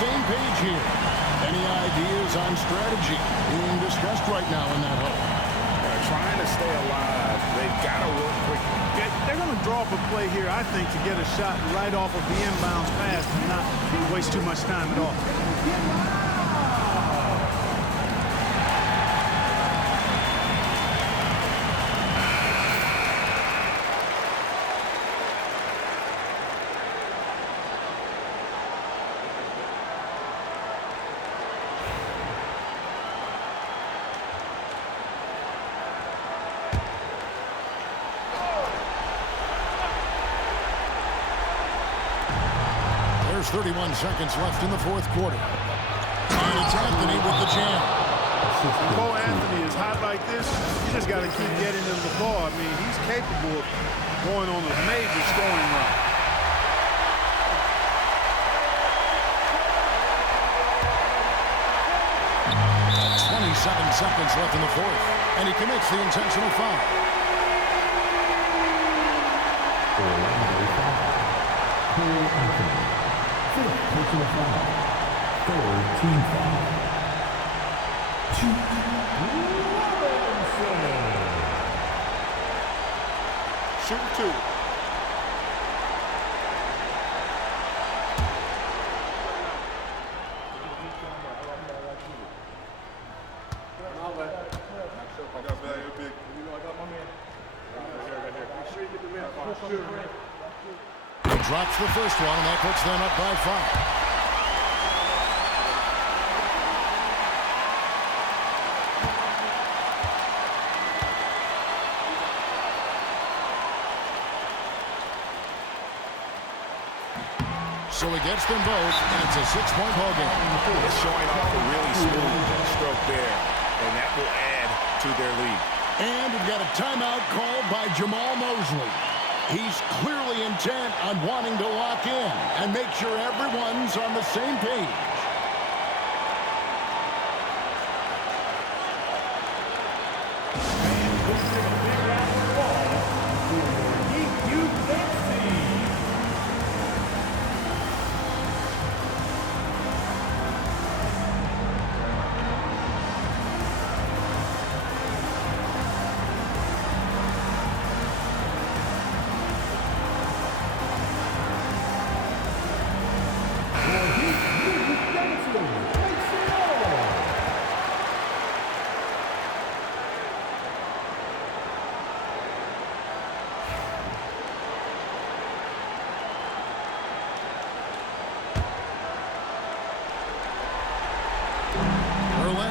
same page here. Any ideas on strategy being discussed right now in that hole? Trying to stay alive. They've got to work quick. They're going to draw up a play here, I think, to get a shot right off of the inbounds pass and not waste too much time at all. There's 31 seconds left in the fourth quarter. And it's Anthony with the jam. When Cole Anthony is hot like this, you just got to keep getting him the ball. I mean, he's capable of going on a major scoring run. Seconds left in the fourth, and he commits the intentional foul. Cole Anthony, fifth personal foul, third team foul. Robinson. Shooting two. He drops the first one, and that puts them up by 5. So he gets them both, and it's a 6-point ball game. It's showing off a really smooth stroke there, and that will add to their lead. And we've got a timeout called by Jamal Mosley. He's clearly intent on wanting to lock in and make sure everyone's on the same page.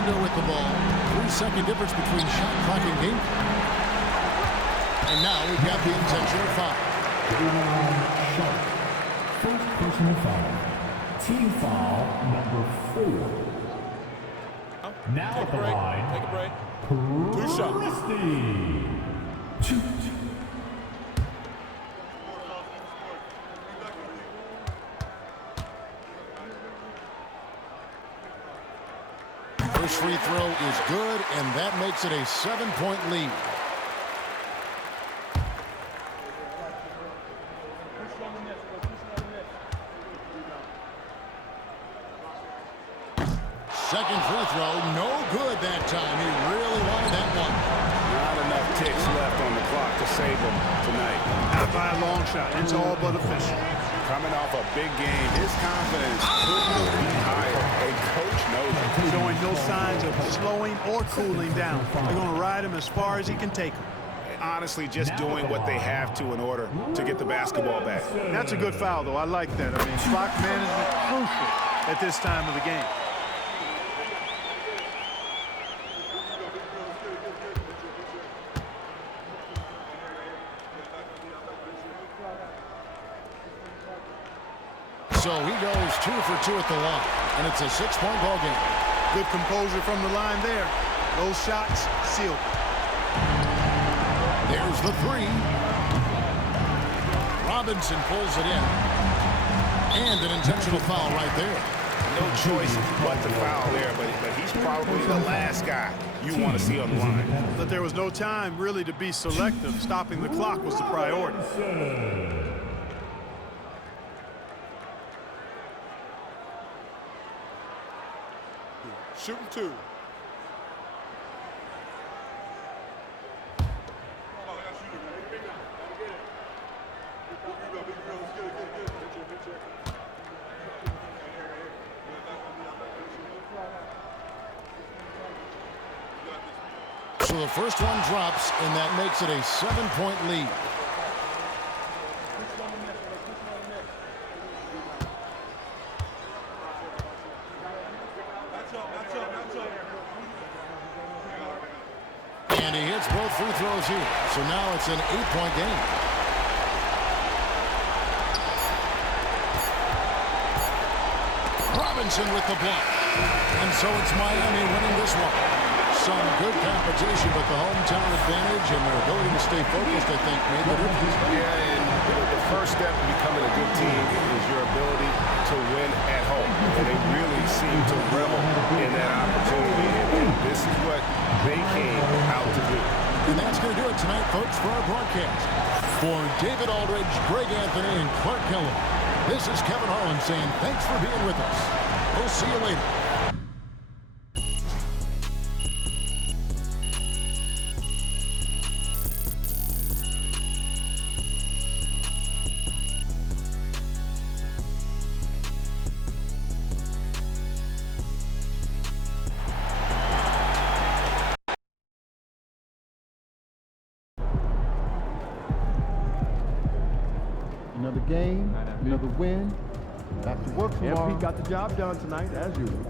With the ball, 3-second difference between shot clock and game. And now we've got the intentional foul. Sharp, first personal foul, team foul number 4. Now at the line, Take a break. Christie. First free throw is good, and that makes it a 7-point lead. Second free throw, no good that time. He really wanted that one. Not enough ticks left on the clock to save them tonight. Not by a long shot. It's all but official. Coming off a big game, his confidence couldn't be higher. And coach knows it. Showing no signs of slowing or cooling down. They're going to ride him as far as he can take him. Honestly, just doing what they have to in order to get the basketball back. That's a good foul, though. I like that. I mean, clock management crucial at this time of the game. So he goes 2 for 2 at the line, and it's a 6-point ball game. Good composure from the line there. Those shots sealed. There's the 3. Robinson pulls it in. And an intentional foul right there. No choice but to foul there, but he's probably the last guy you want to see on the line. But there was no time really to be selective. Stopping the clock was the priority. shooting 2. So the first one drops, and that makes it a 7-point lead. And he hits both free throws here. So now it's an 8-point game. Robinson with the block. And so it's Miami winning this one. Some good competition, but the hometown advantage and their ability to stay focused, I think, made the difference. Yeah, and the first step in becoming a good team is your ability to win at home. And they really seem to revel in that opportunity. And this is what they came out to do. And that's going to do it tonight, folks, for our broadcast. For David Aldridge, Greg Anthony, and Clark Kellogg, this is Kevin Harlan saying thanks for being with us. We'll see you later. Another game, another win. Back to work tomorrow. MP got the job done tonight, as usual.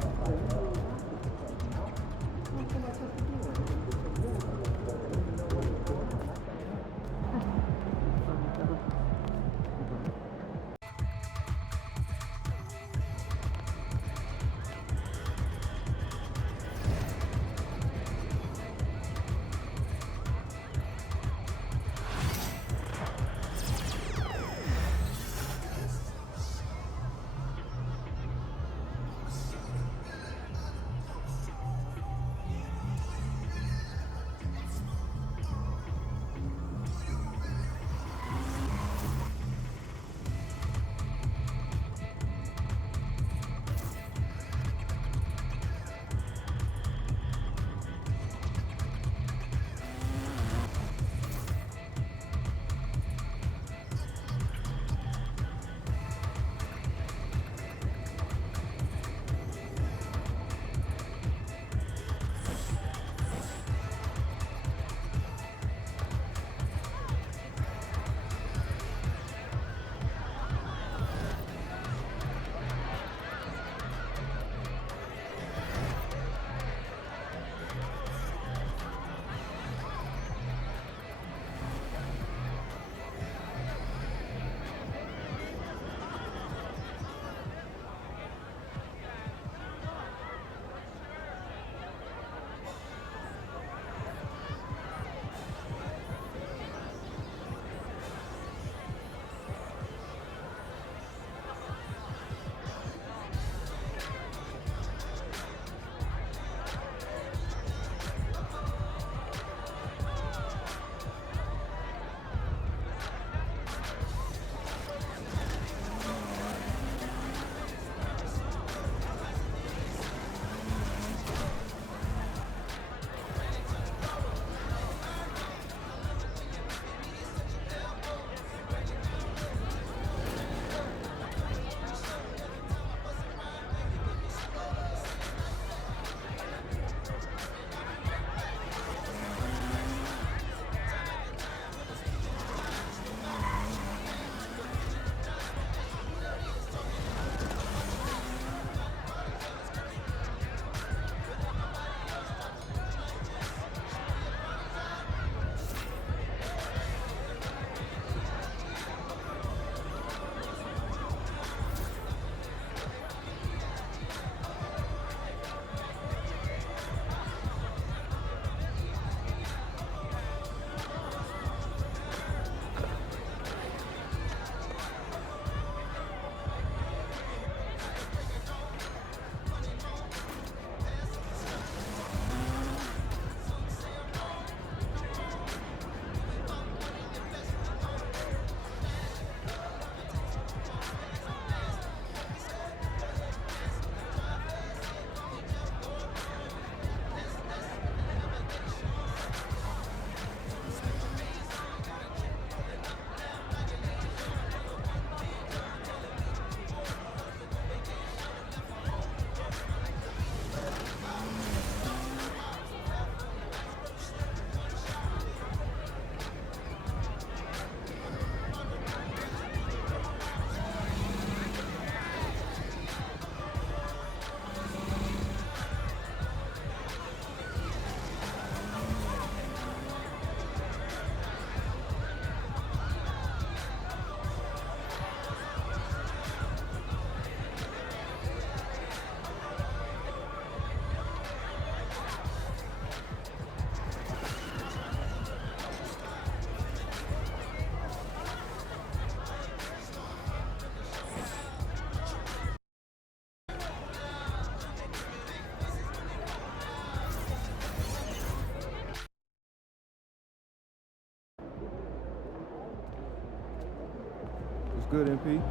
good, MP.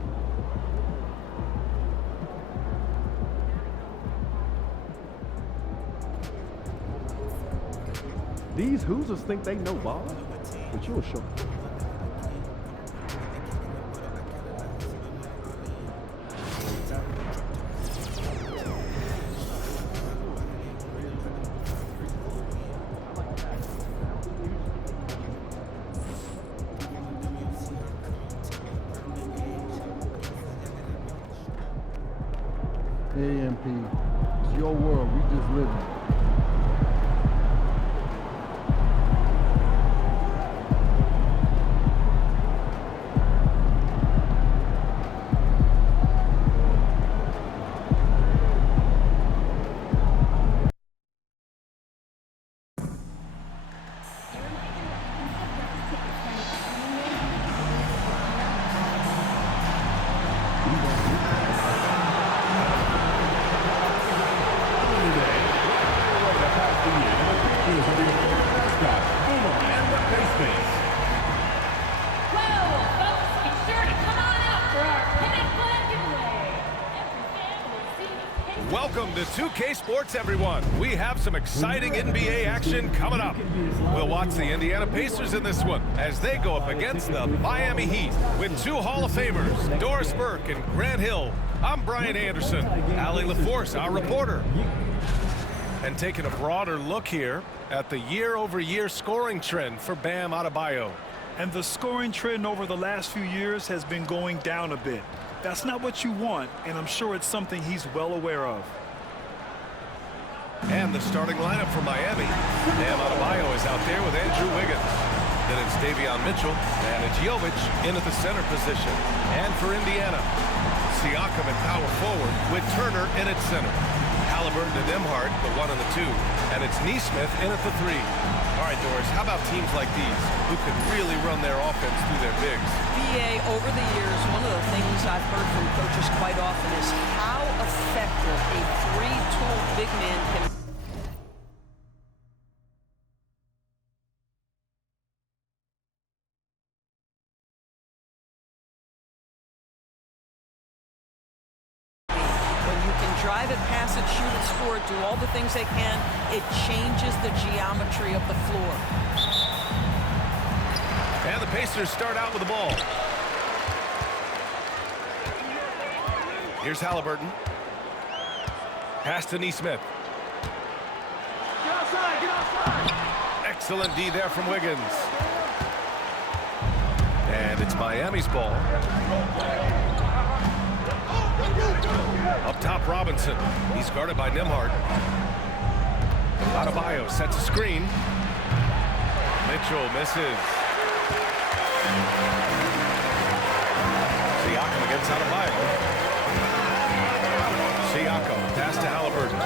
These Hoosiers think they know ball, but you'll show. AMP, it's your world. We just live in it. Welcome to 2K Sports, everyone. We have some exciting NBA action coming up. We'll watch the Indiana Pacers in this one as they go up against the Miami Heat with two Hall of Famers, Doris Burke and Grant Hill. I'm Brian Anderson, Allie LaForce, our reporter. And taking a broader look here at the year-over-year scoring trend for Bam Adebayo. And the scoring trend over the last few years has been going down a bit. That's not what you want, and I'm sure it's something he's well aware of. And the starting lineup for Miami. Bam Adebayo is out there with Andrew Wiggins. Then it's Davion Mitchell, and it's Jovic in at the center position. And for Indiana, Siakam at power forward with Turner in at center. Halliburton and Nembhard, the 1 and the 2. And it's Nesmith in at the 3. All right, Doris, how about teams like these who can really run their offense through their bigs? BA, over the years, one of the things I've heard from coaches quite often is how effective a three-tool big man can be. Drive it, pass it, shoot it, score it, do all the things they can. It changes the geometry of the floor. And the Pacers start out with the ball. Here's Halliburton. Pass to Nesmith. Get outside, get outside. Excellent D there from Wiggins. And it's Miami's ball. Up top, Robinson. He's guarded by Nembhard. Adebayo sets a screen. Mitchell misses. Siakam against Adebayo. Siakam, pass to Halliburton.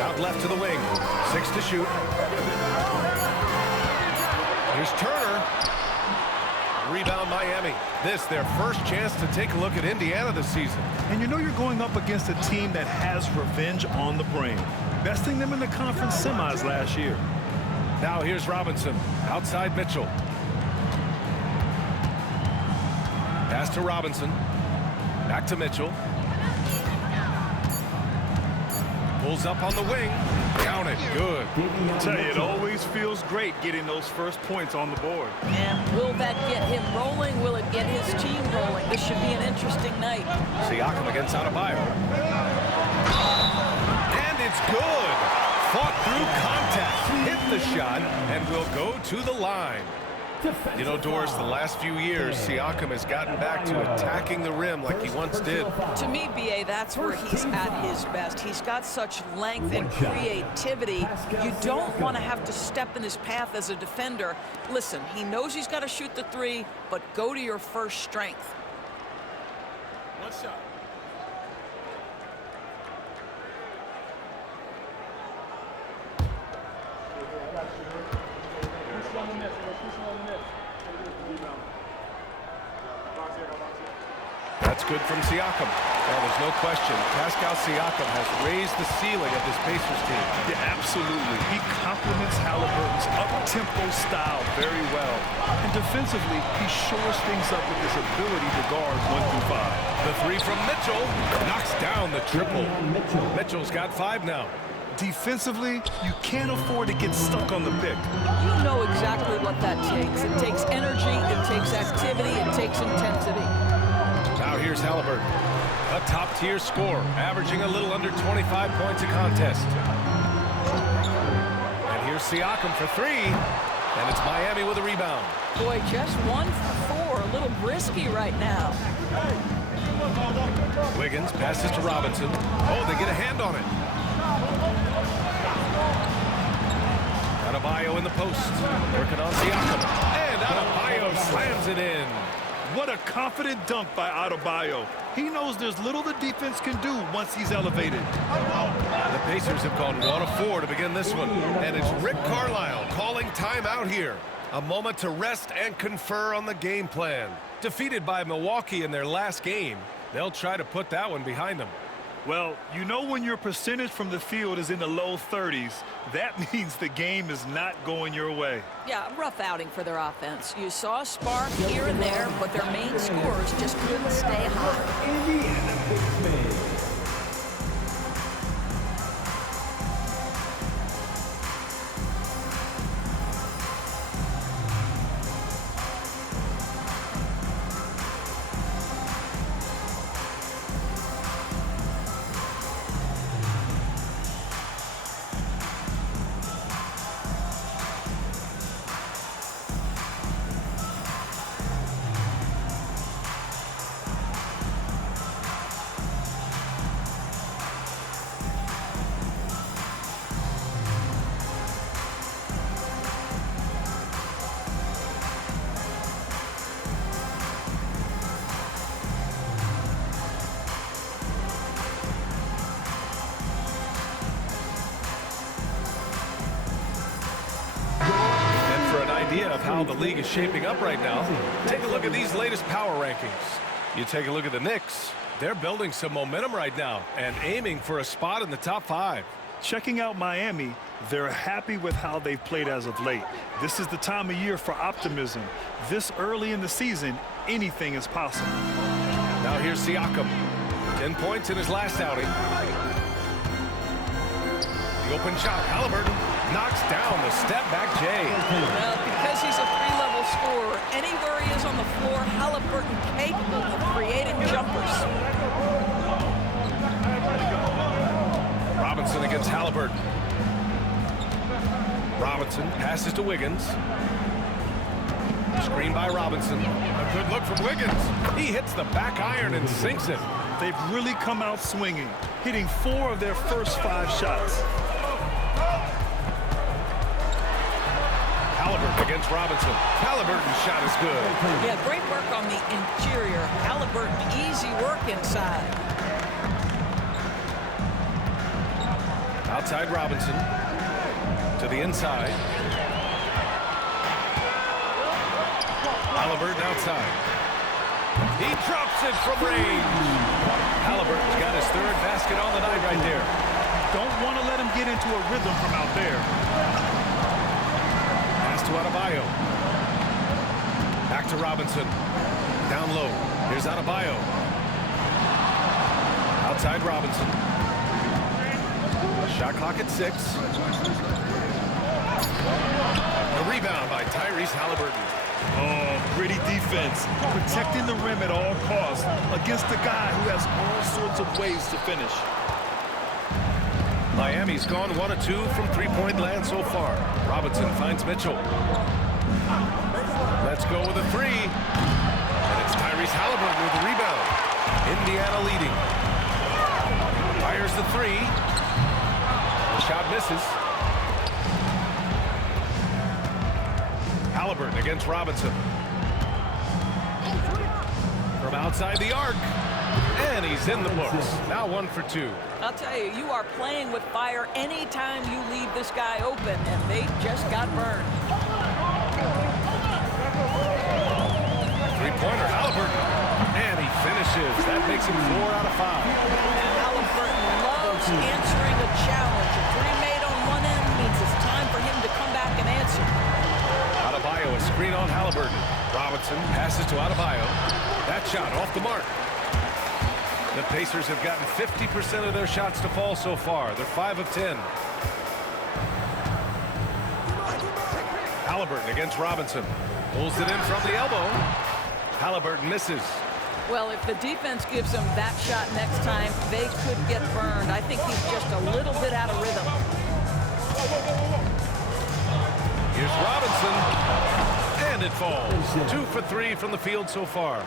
Out left to the wing. 6 to shoot. Here's Turner. Rebound Miami. This their first chance to take a look at Indiana this season. And you know you're going up against a team that has revenge on the brain, besting them in the conference semis last year. Now here's Robinson. Outside Mitchell. Pass to Robinson. Back to Mitchell. Pulls up on the wing. Count it. Good. I tell you, it always feels great getting those first points on the board. And will that get him rolling? Will it get his team rolling? This should be an interesting night. Siakam against Adebayo. And it's good. Fought through contact. Hit the shot and will go to the line. You know, Doris, the last few years, Siakam has gotten back to attacking the rim like he once did. To me, BA, that's where he's at his best. He's got such length and creativity. You don't want to have to step in his path as a defender. Listen, he knows he's got to shoot the 3, but go to your first strength. One shot. That's good from Siakam. Well, there's no question. Pascal Siakam has raised the ceiling of this Pacers team. Yeah, absolutely. He complements Halliburton's tempo style very well. And defensively, he shores things up with his ability to guard 1 through 5. The three from Mitchell knocks down the triple. Mitchell's got 5 now. Defensively, you can't afford to get stuck on the pick. You know exactly what that takes. It takes energy, it takes activity, it takes intensity. Now here's Halliburton, a top-tier scorer, averaging a little under 25 points a contest. And here's Siakam for 3, and it's Miami with a rebound. Boy, just 1 for 4, a little risky right now. Wiggins passes to Robinson. Oh, they get a hand on it. Adebayo in the post, working on Siakam, and Adebayo slams it in. What a confident dunk by Adebayo. He knows there's little the defense can do once he's elevated. The Pacers have gone 1 of 4 to begin this one, and it's Rick Carlisle calling timeout here. A moment to rest and confer on the game plan. Defeated by Milwaukee in their last game, they'll try to put that one behind them. Well, you know when your percentage from the field is in the low 30s, that means the game is not going your way. Yeah, rough outing for their offense. You saw a spark here and there, but their main scorers just couldn't stay hot. Of how the league is shaping up right now, take a look at these latest power rankings. You take a look at the Knicks. They're building some momentum right now and aiming for a spot in the top 5. Checking out Miami, they're happy with how they've played as of late. This is the time of year for optimism. This early in the season, anything is possible. Now here's Siakam. 10 points in his last outing. The open shot, Halliburton knocks down the step-back Jay. Well, because he's a 3-level scorer, anywhere he is on the floor, Halliburton capable of creating jumpers. Robinson against Halliburton. Robinson passes to Wiggins. Screen by Robinson. A good look from Wiggins. He hits the back iron and sinks it. They've really come out swinging, hitting 4 of their first 5 shots. Halliburton against Robinson. Halliburton's shot is good. Yeah, great work on the interior. Halliburton, easy work inside. Outside Robinson. To the inside. Halliburton outside. He drops it from range. Halliburton's got his 3rd basket on the night right there. Don't want to let him get into a rhythm from out there. To Adebayo. Back to Robinson. Down low. Here's Adebayo. Outside Robinson. Shot clock at 6. The rebound by Tyrese Halliburton. Oh, gritty defense. Protecting the rim at all costs against a guy who has all sorts of ways to finish. Miami's gone 1 of 2 from 3-point land so far. Robinson finds Mitchell. Let's go with a 3. And it's Tyrese Halliburton with the rebound. Indiana leading. Fires the 3. The shot misses. Halliburton against Robinson. From outside the arc. And he's in the books. Now 1 for 2. I'll tell you, you are playing with fire anytime you leave this guy open, and they just got burned. 3-pointer, Halliburton. And he finishes. That makes him 4 out of 5. Halliburton loves answering a challenge. A 3 made on one end means it's time for him to come back and answer. Halliburton. Robinson passes to Adebayo. That shot off the mark. The Pacers have gotten 50% of their shots to fall so far. They're 5 of 10. Halliburton against Robinson. Pulls it in from the elbow. Halliburton misses. Well, if the defense gives him that shot next time, they could get burned. I think he's just a little bit out of rhythm. Here's Robinson. And it falls. 2 for 3 from the field so far.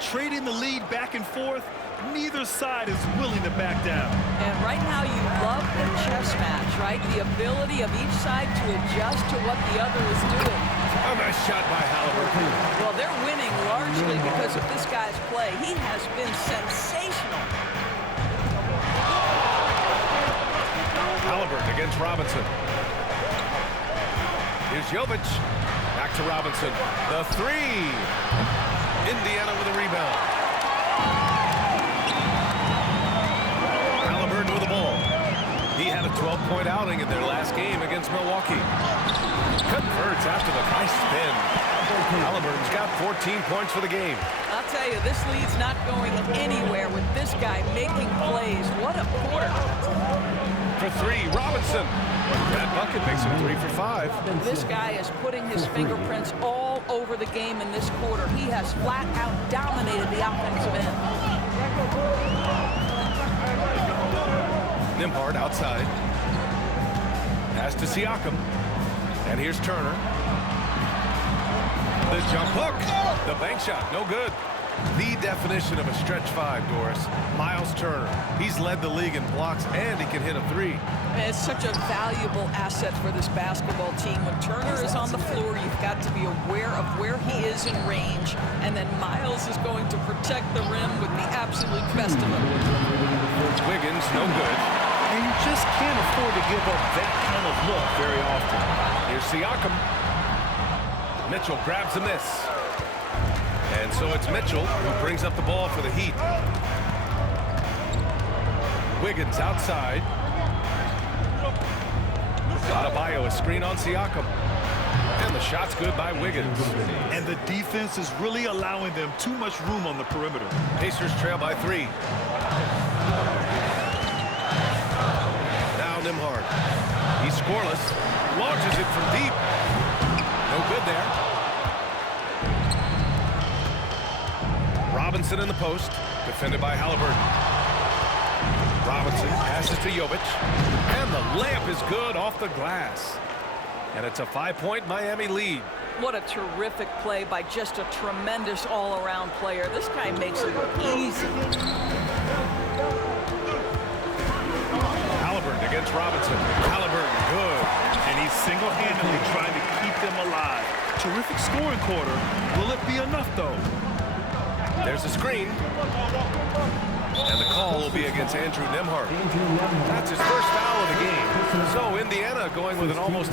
Trading the lead back and forth, neither side is willing to back down. And right now you love the chess match, right? The ability of each side to adjust to what the other is doing. A nice shot by Halliburton. Well, they're winning largely because of this guy's play. He has been sensational. Halliburton against Robinson. Here's Jovic. Back to Robinson. The three. Indiana with a rebound. Halliburton with the ball. He had a 12-point outing in their last game against Milwaukee. Converts after the nice spin. Halliburton's got 14 points for the game. I'll tell you, this lead's not going anywhere with this guy making plays. What a quarter. For three, Robinson. That bucket makes him 3 for 5. This guy is putting his fingerprints all over the game in this quarter. He has flat out dominated the offensive end. Nembhard outside. Pass to Siakam. And here's Turner. The jump hook. The bank shot, no good. The definition of a stretch 5, Doris. Miles Turner. He's led the league in blocks, and he can hit a 3. And it's such a valuable asset for this basketball team. When Turner is on the floor, you've got to be aware of where he is in range. And then Miles is going to protect the rim with the absolute best of them. Wiggins, no good. And you just can't afford to give up that kind of look very often. Here's Siakam. Mitchell grabs a miss. And so it's Mitchell who brings up the ball for the Heat. Wiggins outside. Adebayo, a screen on Siakam. And the shot's good by Wiggins. And the defense is really allowing them too much room on the perimeter. Pacers trail by 3. Now Nembhard. He's scoreless. Launches it from deep. No good there. Robinson in the post. Defended by Halliburton. Robinson passes to Jovic. And the layup is good off the glass. And it's a 5-point Miami lead. What a terrific play by just a tremendous all-around player. This guy makes it look easy. Halliburton against Robinson. Halliburton, good. And he's single-handedly trying to keep them alive. Terrific scoring quarter. Will it be enough, though? There's a screen. And the call will be against Andrew Nembhard. That's his first foul of the game. So Indiana going with an almost...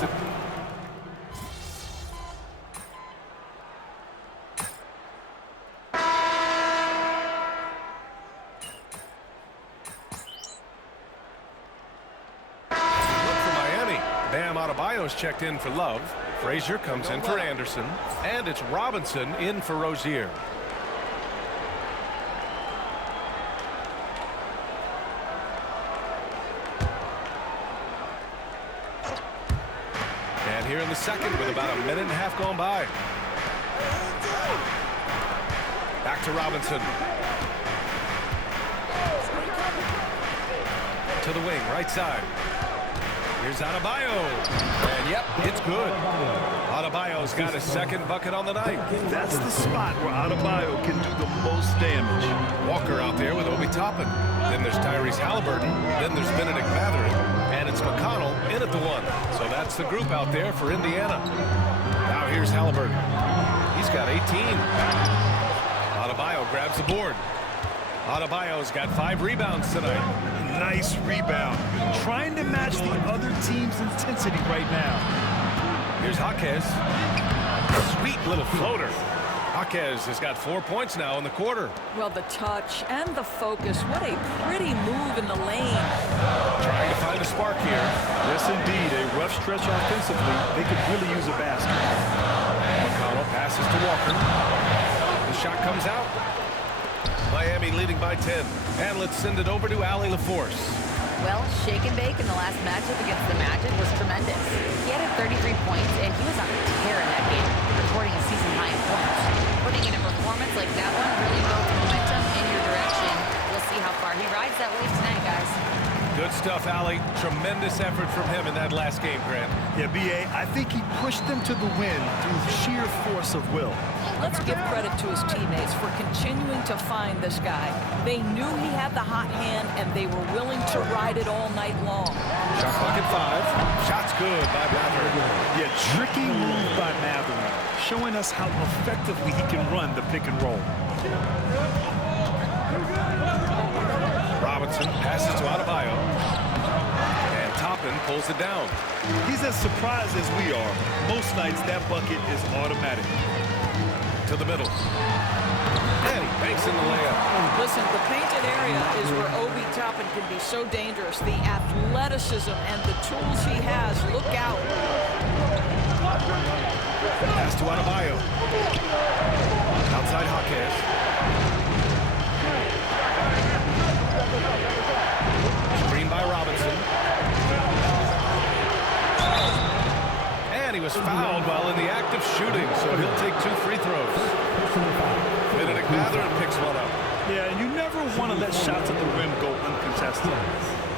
Adebayo's checked in for Love. Frazier comes in for Anderson. And it's Robinson in for Rozier. And here in the second with about a minute and a half gone by. Back to Robinson. To the wing, right side. Here's Adebayo. And yep, it's good. Adebayo's got his second bucket on the night. That's the spot where Adebayo can do the most damage. Walker out there with Obi Toppin. Then there's Tyrese Halliburton. Then there's Benedict Mathurin. And it's McConnell in at the 1. So that's the group out there for Indiana. Now here's Halliburton. He's got 18. Adebayo grabs the board. Adebayo's got 5 rebounds tonight. Nice rebound. Trying to match the other team's intensity right now. Here's Jaquez. Sweet little floater. Jaquez has got 4 points now in the quarter. Well, the touch and the focus. What a pretty move in the lane. Trying to find a spark here. Yes, indeed. A rough stretch offensively. They could really use a basket. McConnell passes to shot comes out. Miami leading by 10. And let's send it over to Allie LaForce. Well, shake and bake in the last matchup against the Magic was tremendous. He had 33 points, and he was on a tear in that game, recording a season-high in points. Putting in a performance like that one really builds momentum in your direction. We'll see how far he rides that wave tonight, guys. Good stuff, Allie. Tremendous effort from him in that last game, Grant. Yeah, B.A., I think he pushed them to the win through sheer force of will. Let's give credit to his teammates for continuing to find this guy. They knew he had the hot hand, and they were willing to ride it all night long. Shot clock at 5. Shot's good by Mathurin. Yeah, tricky move by Mathurin, showing us how effectively he can run the pick and roll. Robinson passes to Adebayo. And Toppin pulls it down. He's as surprised as we are. Most nights, that bucket is automatic. To the middle. And he banks in the layup. Listen, the painted area is where Obi Toppin can be so dangerous. The athleticism and the tools he has. Look out. Pass to Adebayo. Outside Jaquez. Screen by Robinson. And he was fouled while in the act of shooting, so he'll take 2 free throws. Benedict Mathurin picks one up. Yeah, and you never want to let shots at the rim go uncontested.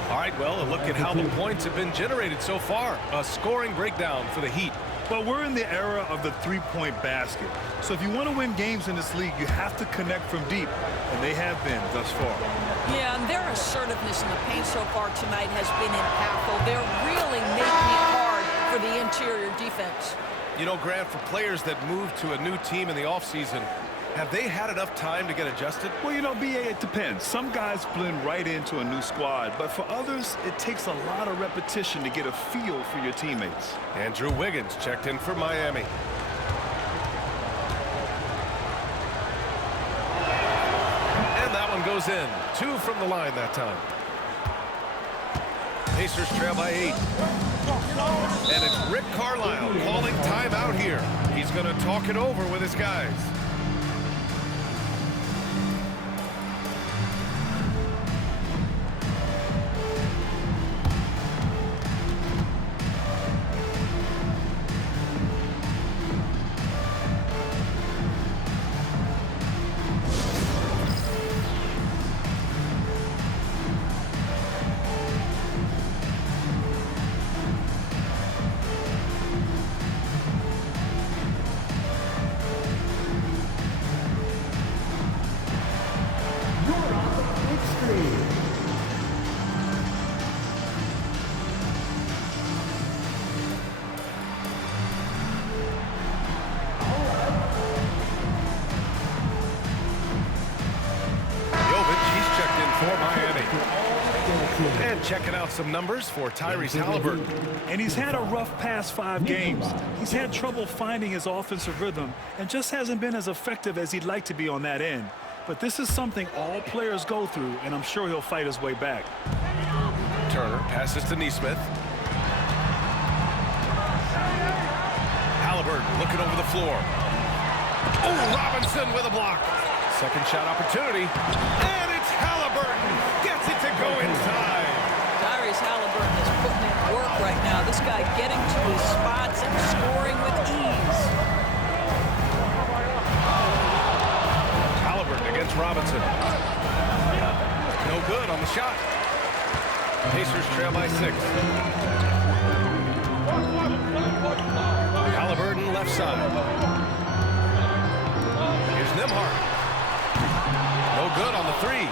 All right, well, a look at how the points have been generated so far. A scoring breakdown for the Heat. But we're in the era of the three-point basket. So if you want to win games in this league, you have to connect from deep, and they have been thus far. Yeah, and their assertiveness in the paint so far tonight has been impactful. They're really making it hard for the interior defense. You know, Grant, for players that move to a new team in the offseason, have they had enough time to get adjusted? Well, you know, B.A., it depends. Some guys blend right into a new squad, but for others, it takes a lot of repetition to get a feel for your teammates. Andrew Wiggins checked in for Miami. And that one goes in. 2 from the line that time. Pacers trail by 8. And it's Rick Carlisle calling timeout here. He's going to talk it over with his guys. And checking out some numbers for Tyrese Halliburton. And he's had a rough past 5 games. He's had trouble finding his offensive rhythm and just hasn't been as effective as he'd like to be on that end. But this is something all players go through, and I'm sure he'll fight his way back. Turner passes to Nesmith. Halliburton looking over the floor. Oh, Robinson with a block. Second shot opportunity. And it's Halliburton. Gets it to go inside. Tyrese Halliburton is putting in work right now. This guy getting to his spots and scoring with ease. Halliburton against Robinson. No good on the shot. Pacers trail by 6. Halliburton left side. Here's Nembhard. No good on the 3.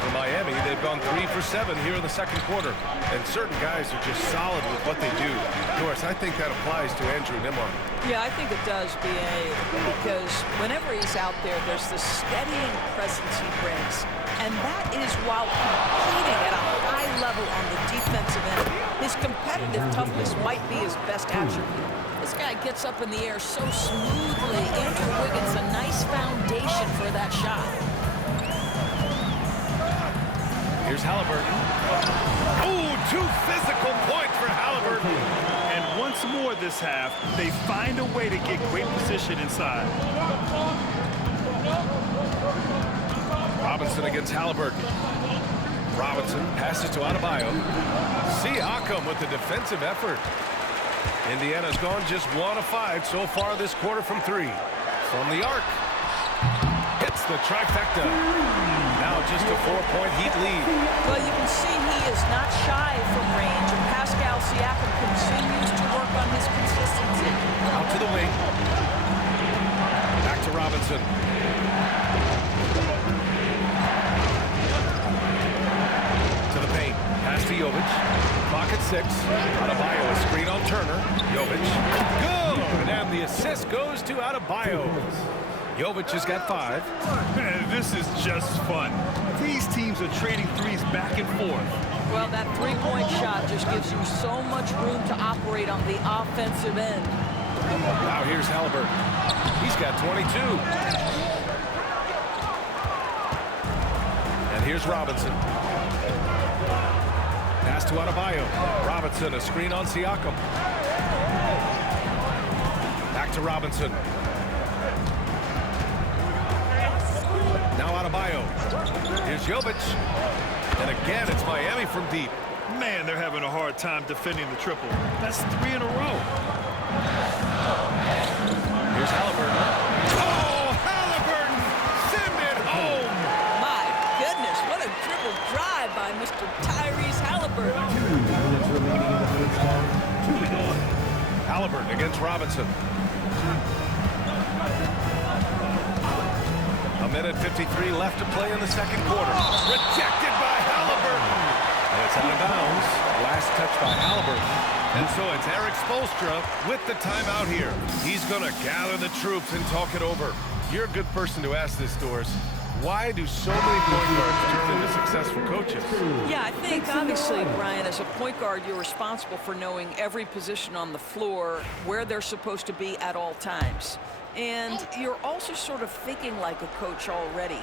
For Miami, they've gone 3 for 7 here in the second quarter. And certain guys are just solid with what they do. Doris, I think that applies to Andrew Nembhard. Yeah, I think it does, B.A., because whenever he's out there, there's this steadying presence he brings. And that is while competing at a high level on the defensive end. His competitive toughness might be his best attribute. This guy gets up in the air so smoothly. Andrew Wiggins, a nice foundation for that shot. Here's Halliburton. Oh, 2 physical points for Halliburton. And one once more this half, they find a way to get great position inside. Robinson against Halliburton. Robinson passes to Adebayo. Siakam with the defensive effort. Indiana's gone just 1 of 5 so far this quarter from 3. From the arc. Hits the trifecta. Now just a 4-point Heat lead. Well, you can see he is not shy from range, and Pascal Siakam continues to work on his consistency. Out to the wing. Back to Robinson. To the paint. Pass to Jovic. Clock at 6. Adebayo, a screen on Turner. Jovic. Good! And the assist goes to Adebayo. Jovic has got 5. Man, this is just fun. These teams are trading threes back and forth. Well, that three-point shot just gives you so much room to operate on the offensive end. Now here's Halliburton. He's got 22. And here's Robinson. Pass to Adebayo. Robinson, a screen on Siakam. Back to Robinson. Now Adebayo. Here's Jovic. And again, it's Miami from deep. Man, they're having a hard time defending the triple. That's 3 in a row. Here's Halliburton. Oh, Halliburton! Send it home! My goodness, what a triple drive by Mr. Tyrese Halliburton. Halliburton against Robinson. A minute 53 left to play in the second quarter. Rejected by Halliburton. And it's out of bounds. Last touch by Halliburton. And so it's Eric Spoelstra with the timeout here. He's going to gather the troops and talk it over. You're a good person to ask this, Doris. Why do so many point guards turn into successful coaches? Yeah, I think obviously, Brian, as a point guard, you're responsible for knowing every position on the floor, where they're supposed to be at all times. And you're also sort of thinking like a coach already.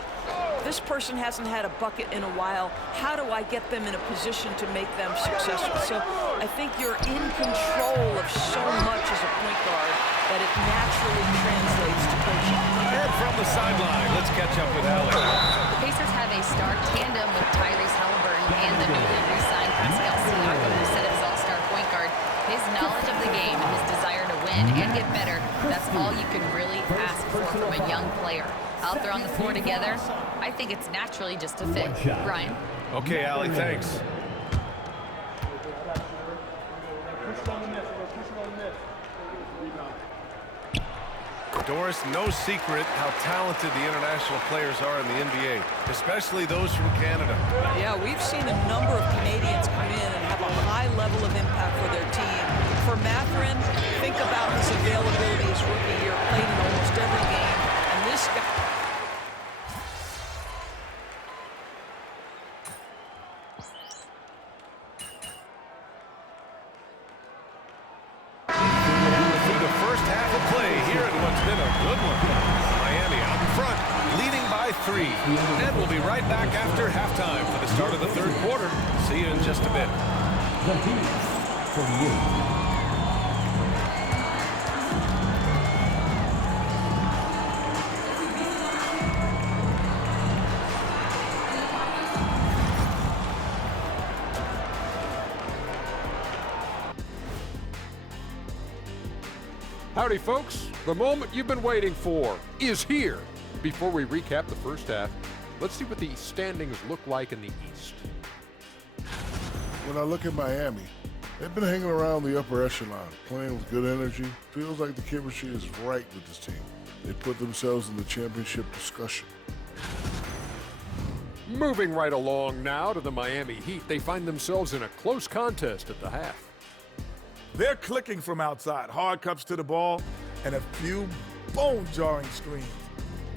This person hasn't had a bucket in a while. How do I get them in a position to make them successful? So I think you're in control of so much as a point guard that it naturally translates to coaching. And from the sideline, let's catch up with Allie. The Pacers have a star tandem with Tyrese Halliburton and the newly re-signed Pascal Siakam, who set his all-star point guard. His knowledge of the game and his desire to win and get better, that's all you can really ask for from a young player. Out there on the floor together, I think it's naturally just a fit. Brian? Okay, Allie, thanks. Doris, no secret how talented the international players are in the NBA, especially those from Canada. Yeah, we've seen a number of Canadians come in and have a high level of impact for their team. For Mathurin, think about his availability his rookie year, played in almost every game. And this guy... Through the first half of play here in what's been a good one. Miami out in front, leading by 3. And we'll be right back after halftime for the start of the third quarter. See you in just a bit. The Heat from you. Howdy, folks. The moment you've been waiting for is here. Before we recap the first half, let's see what the standings look like in the East. When I look at Miami, they've been hanging around the upper echelon, playing with good energy. Feels like the chemistry is right with this team. They put themselves in the championship discussion. Moving right along now to the Miami Heat, they find themselves in a close contest at the half. They're clicking from outside, hard cuts to the ball, and a few bone-jarring screens.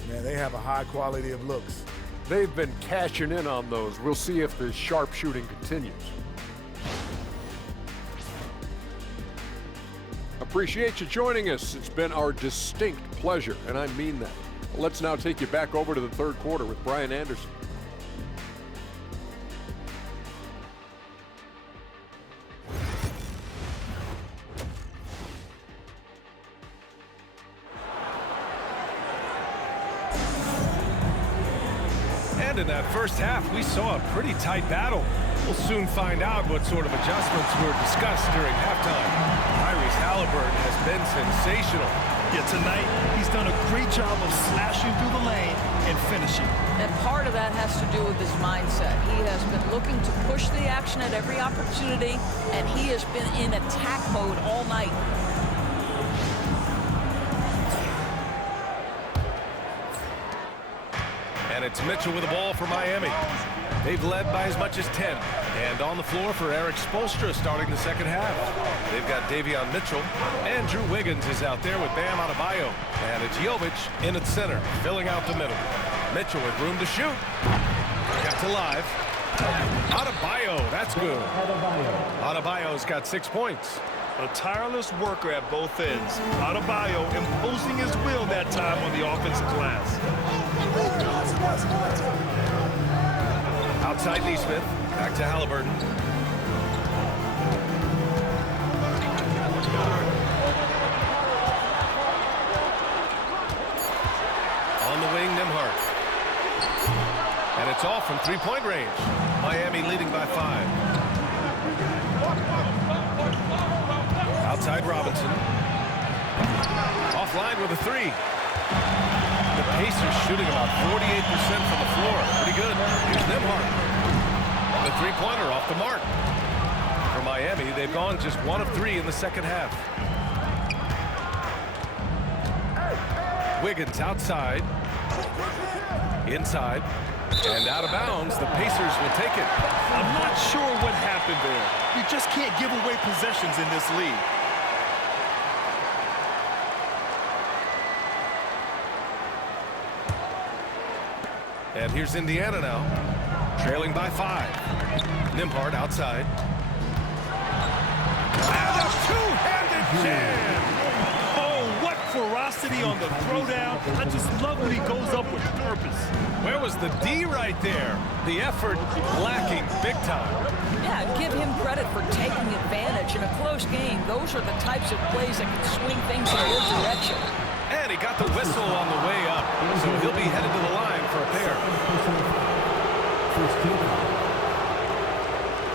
Man, they have a high quality of looks. They've been cashing in on those. We'll see if the sharp shooting continues. Appreciate you joining us. It's been our distinct pleasure, and I mean that. Let's now take you back over to the third quarter with Brian Anderson. And in that first half, we saw a pretty tight battle. We'll soon find out what sort of adjustments were discussed during halftime. Tyrese Halliburton has been sensational. Yeah, tonight, he's done a great job of slashing through the lane and finishing. And part of that has to do with his mindset. He has been looking to push the action at every opportunity, and he has been in attack mode all night. And it's Mitchell with the ball for Miami. They've led by as much as 10. And on the floor for Eric Spoelstra starting the second half. They've got Davion Mitchell. And Drew Wiggins is out there with Bam Adebayo. And it's Jovic in at center, filling out the middle. Mitchell with room to shoot. Got to live. Adebayo, that's good. Adebayo's got 6 points. A tireless worker at both ends. Adebayo imposing his will that time on the offensive glass. Outside Nesmith, back to Halliburton. On the wing, Nembhard. And it's off from three-point range. Miami leading by 5. Outside Robinson. Offline with a 3. The Pacers shooting about 48% from the floor. Pretty good. Here's Nembhard. The three-pointer off the mark. For Miami, they've gone just 1 of 3 in the second half. Wiggins outside. Inside. And out of bounds. The Pacers will take it. I'm not sure what happened there. You just can't give away possessions in this league. And here's Indiana now, trailing by 5. Nembhard outside. And a two-handed jam! Oh, what ferocity on the throwdown. I just love when he goes up with purpose. Where was the D right there? The effort lacking big time. Yeah, give him credit for taking advantage in a close game. Those are the types of plays that can swing things in your direction. And he got the whistle on the way up, so he'll be headed to the line for a pair. First team.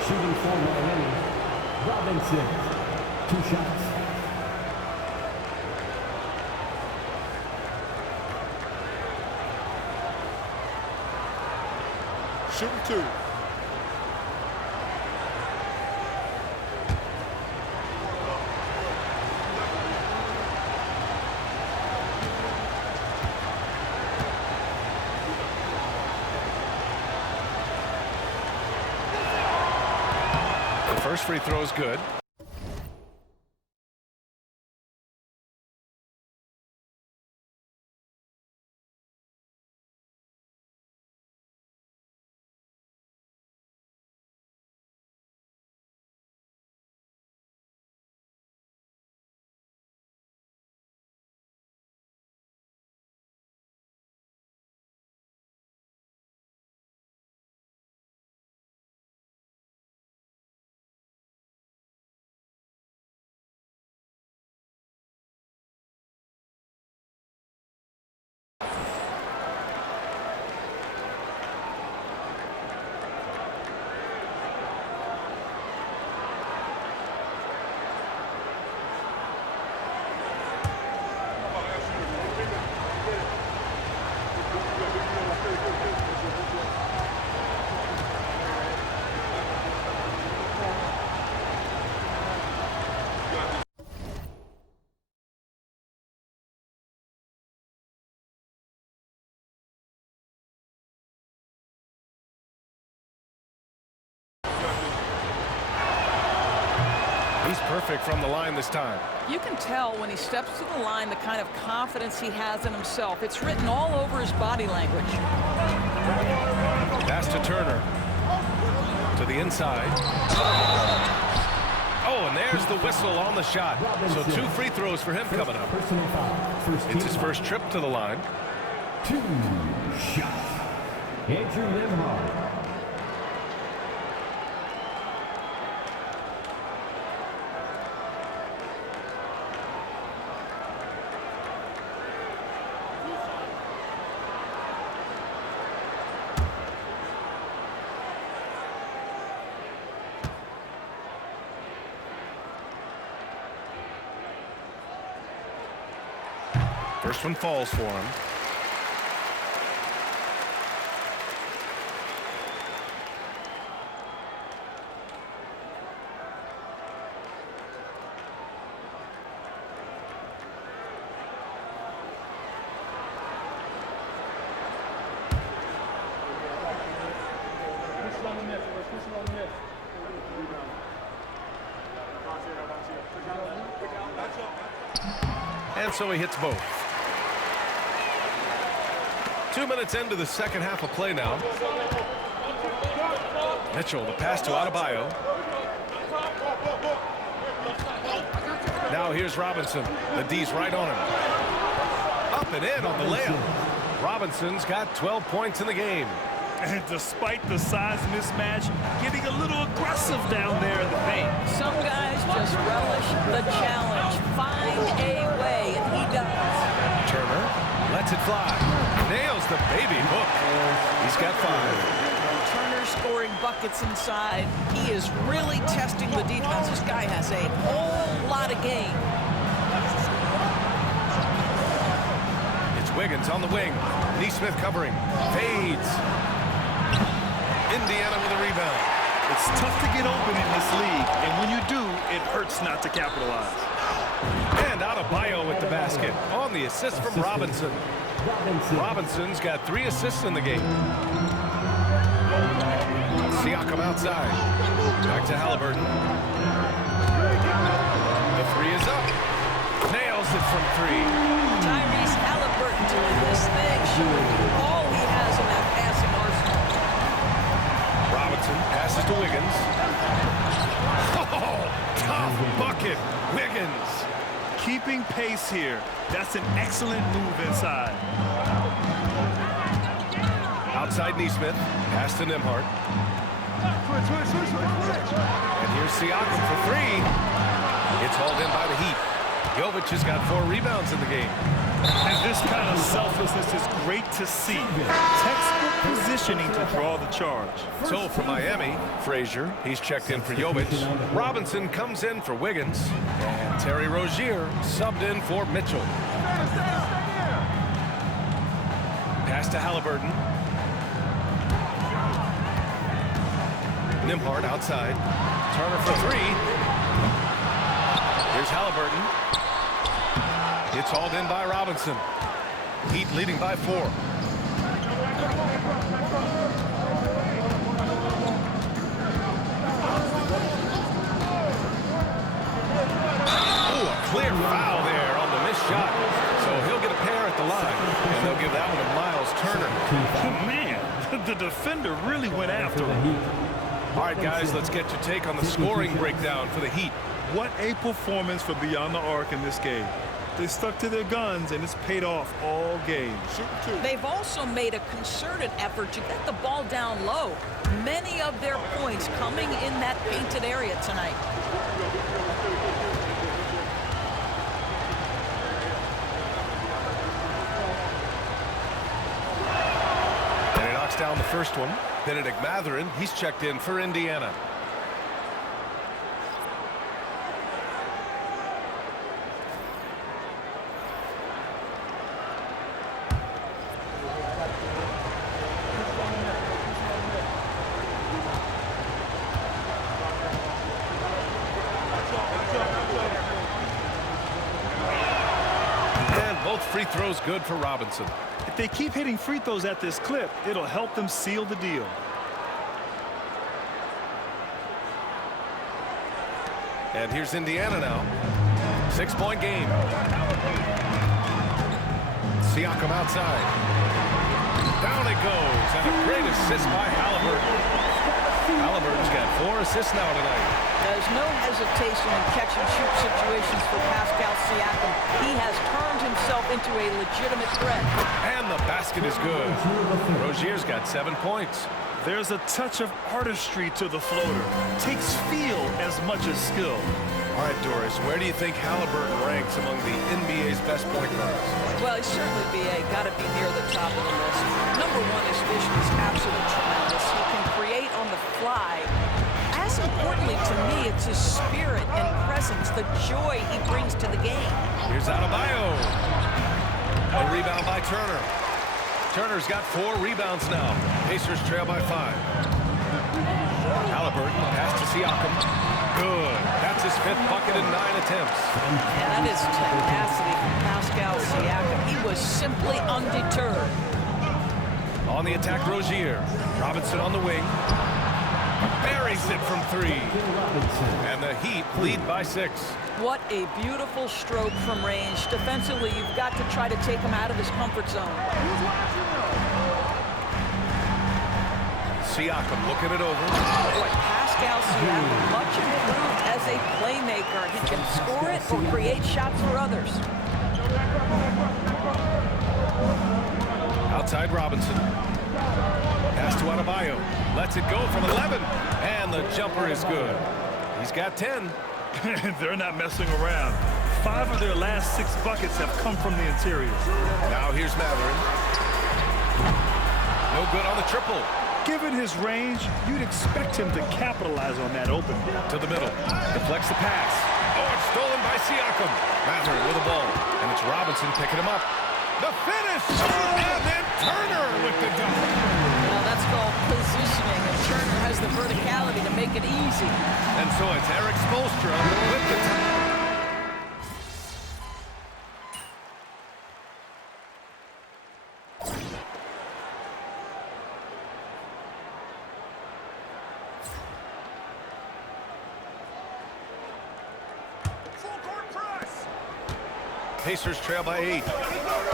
Shooting for Miami, Robinson. 2 shots. Shooting 2. First free throw is good. He's perfect from the line this time. You can tell when he steps to the line the kind of confidence he has in himself. It's written all over his body language. Pass to Turner. To the inside. Oh, and there's the whistle on the shot. So 2 free throws for him coming up. It's his first trip to the line. 2 shots. Andrew Nembhard. First one falls for him. And so he hits both. 2 minutes into the second half of play now. Mitchell, the pass to Adebayo. Now here's Robinson. The D's right on him. Up and in on the layup. Robinson's got 12 points in the game. And despite the size mismatch, getting a little aggressive down there in the paint. Some guys just relish the challenge. Find a way, and he does. Turner lets it fly. Nails the baby hook. He's got 5. Turner scoring buckets inside. He is really testing the defense. This guy has a whole lot of game. It's Wiggins on the wing. Neesmith covering. Fades. Indiana with a rebound. It's tough to get open in this league, and when you do, it hurts not to capitalize. And Adebayo with the basket on the assist from Robinson. Robinson's got 3 assists in the game. Siakam outside. Back to Halliburton. The 3 is up. Nails it from 3. Tyrese Halliburton doing this thing, showing all he has in that passing arsenal. Robinson passes to Wiggins. Oh, tough bucket. Wiggins. Keeping pace here. That's an excellent move inside. Outside Neesmith. Pass to Nembhard. And here's Siakam for 3. It's hauled in by the Heat. Jovic has got 4 rebounds in the game. And this kind of selflessness is great to see. Textbook positioning to draw the charge. So for Miami, Frazier, he's checked in for Jovic. Robinson comes in for Wiggins. And Terry Rozier subbed in for Mitchell. Pass to Halliburton. Nembhard outside. Turner for 3. Here's Halliburton. It's hauled in by Robinson. Heat leading by 4. Oh, a clear foul there on the missed shot. So he'll get a pair at the line, and they'll give that one to Miles Turner. Oh, man, the defender really went after him. All right, guys, let's get your take on the scoring breakdown for the Heat. What a performance for Beyond the Arc in this game. They stuck to their guns, and it's paid off all game. They've also made a concerted effort to get the ball down low. Many of their points coming in that painted area tonight. And he knocks down the first one. Benedict Mathurin, he's checked in for Indiana. And both free throws good for Robinson. If they keep hitting free throws at this clip, it'll help them seal the deal. And here's Indiana now. 6-point game. Siakam outside. Down it goes. And a great assist by Halliburton. Halliburton's got 4 assists now tonight. There's no hesitation in catch-and-shoot situations for Pascal Siakam. He has turned himself into a legitimate threat. And the basket is good. Rozier's got 7 points. There's a touch of artistry to the floater. Takes feel as much as skill. All right, Doris, where do you think Halliburton ranks among the NBA's best point guards? Well, he's certainly got to be near the top of the list. Number 1, his vision is absolutely tremendous. He can create on the fly. As importantly to me, it's his spirit and presence, the joy he brings to the game. Here's Adebayo. A rebound by Turner. Turner's got 4 rebounds now. Pacers trail by 5. Halliburton, pass to Siakam. Good. That's his 5th bucket in 9 attempts. And that is tenacity from Pascal Siakam. He was simply undeterred. On the attack, Rozier. Robinson on the wing. Buries it from 3. And the Heat lead by 6. What a beautiful stroke from range. Defensively, you've got to try to take him out of his comfort zone. Siakam looking it over. Boy, Pascal Siakam, much improved as a playmaker. He can score it or create shots for others. Outside Robinson. Pass to Adebayo. Lets it go from 11. And the jumper is good. He's got 10. They're not messing around. 5 of their last 6 buckets have come from the interior. Now here's Mathurin. No good on the triple. Given his range, you'd expect him to capitalize on that open. To the middle. Deflects the pass. Oh, it's stolen by Siakam. Mathurin with the ball. And it's Robinson picking him up. The finish! And then Turner with the dunk. Now that's called positioning, and Turner has the verticality to make it easy. And so it's Eric Spoelstra with the Pacers trail by 8.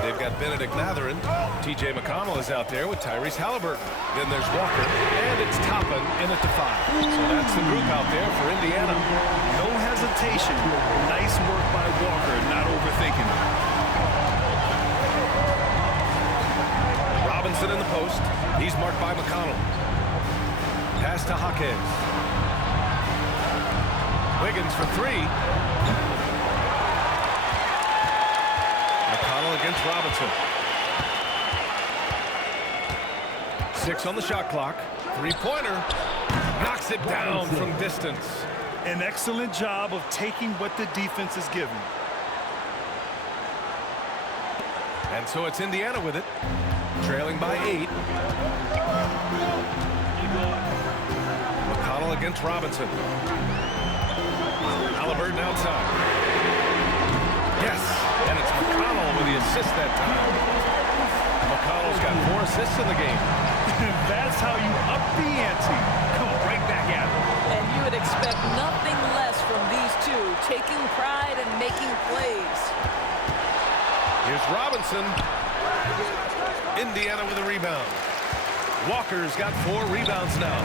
They've got Benedict Mathurin. T.J. McConnell is out there with Tyrese Halliburton. Then there's Walker, and it's Toppin in at the 5. So that's the group out there for Indiana. No hesitation. Nice work by Walker, not overthinking it. Robinson in the post. He's marked by McConnell. Pass to Jaquez. Wiggins for 3. McConnell against Robinson. 6 on the shot clock. 3-pointer. Knocks it down from distance. An excellent job of taking what the defense is given. And so it's Indiana with it. Trailing by 8. McConnell against Robinson. Halliburton outside. Yes, and it's McConnell with the assist that time. McConnell's got 4 assists in the game. That's how you up the ante. Come right back at it. And you would expect nothing less from these two, taking pride and making plays. Here's Robinson. Indiana with a rebound. Walker's got 4 rebounds now.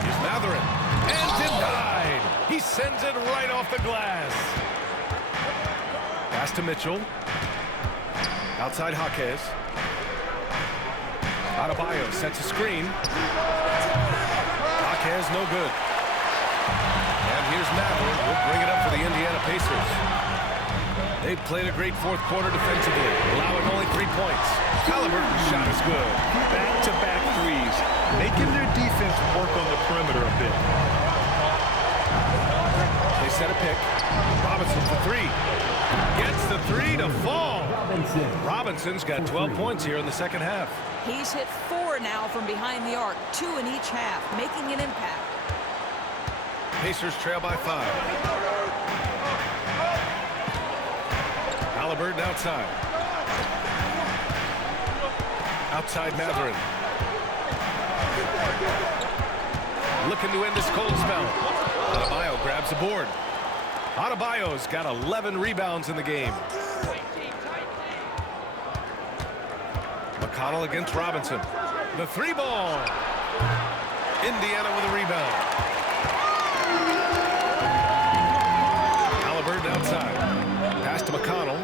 Here's Mathurin. And denied. He sends it right off the glass. Pass to Mitchell. Outside Jaquez. Adebayo sets a screen. Jaquez no good. And here's Mathurin. We'll bring it up for the Indiana Pacers. They've played a great 4th quarter defensively, allowing only 3 points. Halliburton's shot is good. Back-to-back threes, making their defense work on the perimeter a bit. They set a pick. Robinson for 3. Gets the 3 to fall. Robinson's got 12 points here in the second half. He's hit 4 now from behind the arc, 2 in each half, making an impact. Pacers trail by 5. Halliburton outside. Outside Mathurin. Looking to end this cold spell. Adebayo grabs the board. Adebayo's got 11 rebounds in the game. McConnell against Robinson. The 3-ball. Indiana with a rebound. Halliburton outside. Pass to McConnell.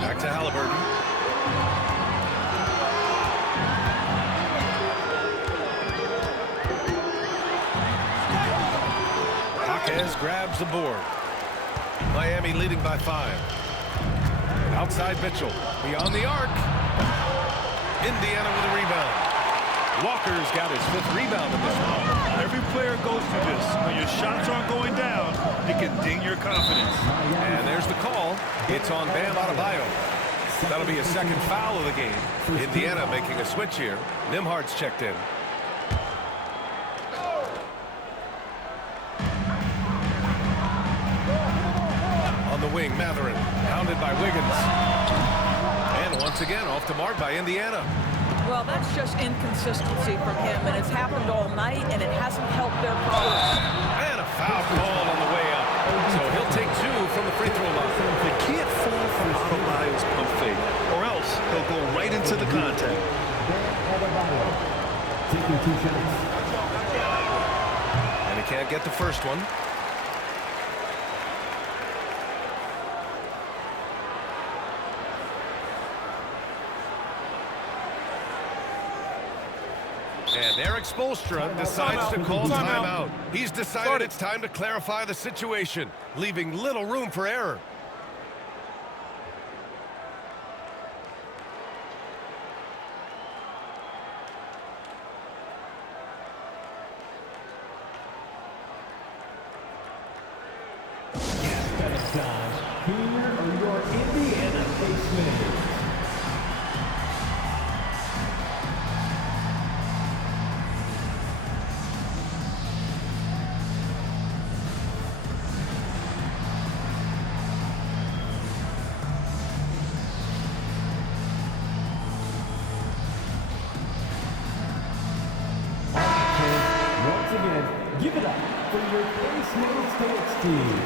Back to Halliburton. Jaquez grabs the board. Miami leading by 5. Outside Mitchell. Beyond the arc. Indiana with a rebound. Walker's got his 5th rebound in this one. Every player goes through this. When your shots aren't going down, it can ding your confidence. And there's the call. It's on Bam Adebayo. That'll be a 2nd foul of the game. Indiana making a switch here. Nembhard's checked in. On the wing, Mathurin, hounded by Wiggins. And once again, off the mark by Indiana. Well, that's just inconsistency from him, and it's happened all night, and it hasn't helped their cause. And a foul call on the way up. So he'll take 2 from the free throw line. They can't fall from Adebayo's pump fake, or else he'll go right into the contact. Taking 2 shots. And he can't get the first one. And Eric Spoelstra decides to call timeout. He's decided it's time to clarify the situation, leaving little room for error. Here are your Indiana Pacers. Once again, give it up for your Pacers dance team.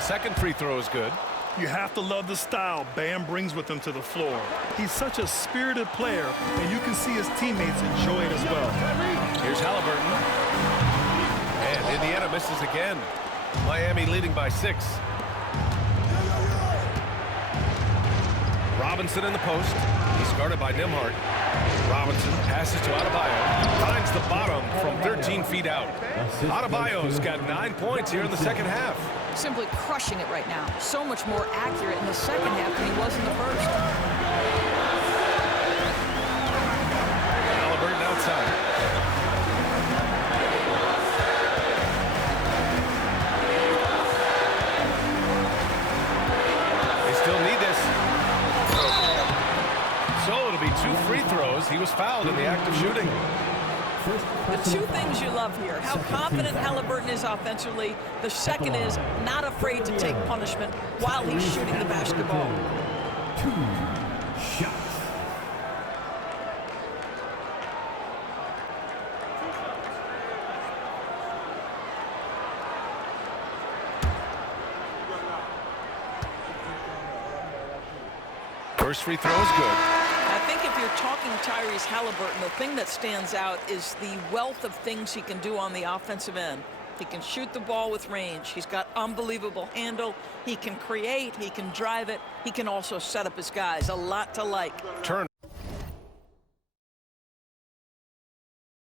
Second free throw is good. You have to love the style Bam brings with him to the floor. He's such a spirited player, and you can see his teammates enjoy it as well. Here's Halliburton. And Indiana misses again. Miami leading by 6. Robinson in the post. He's guarded by Nembhard. Robinson passes to Adebayo. Finds the bottom from 13 feet out. Adebayo's got 9 points here in the second half. Simply crushing it right now. So much more accurate in the second half than he was in the first. Halliburton outside. They still need this. So it'll be 2 free throws. He was fouled in the act of shooting. The 2 things you love here, how confident Halliburton is offensively. The second is not afraid to take punishment while he's shooting the basketball. 2 shots. First free throw is good. I think if you're talking Tyrese Halliburton, the thing that stands out is the wealth of things he can do on the offensive end. He can shoot the ball with range. He's got unbelievable handle. He can create. He can drive it. He can also set up his guys. A lot to like. Turner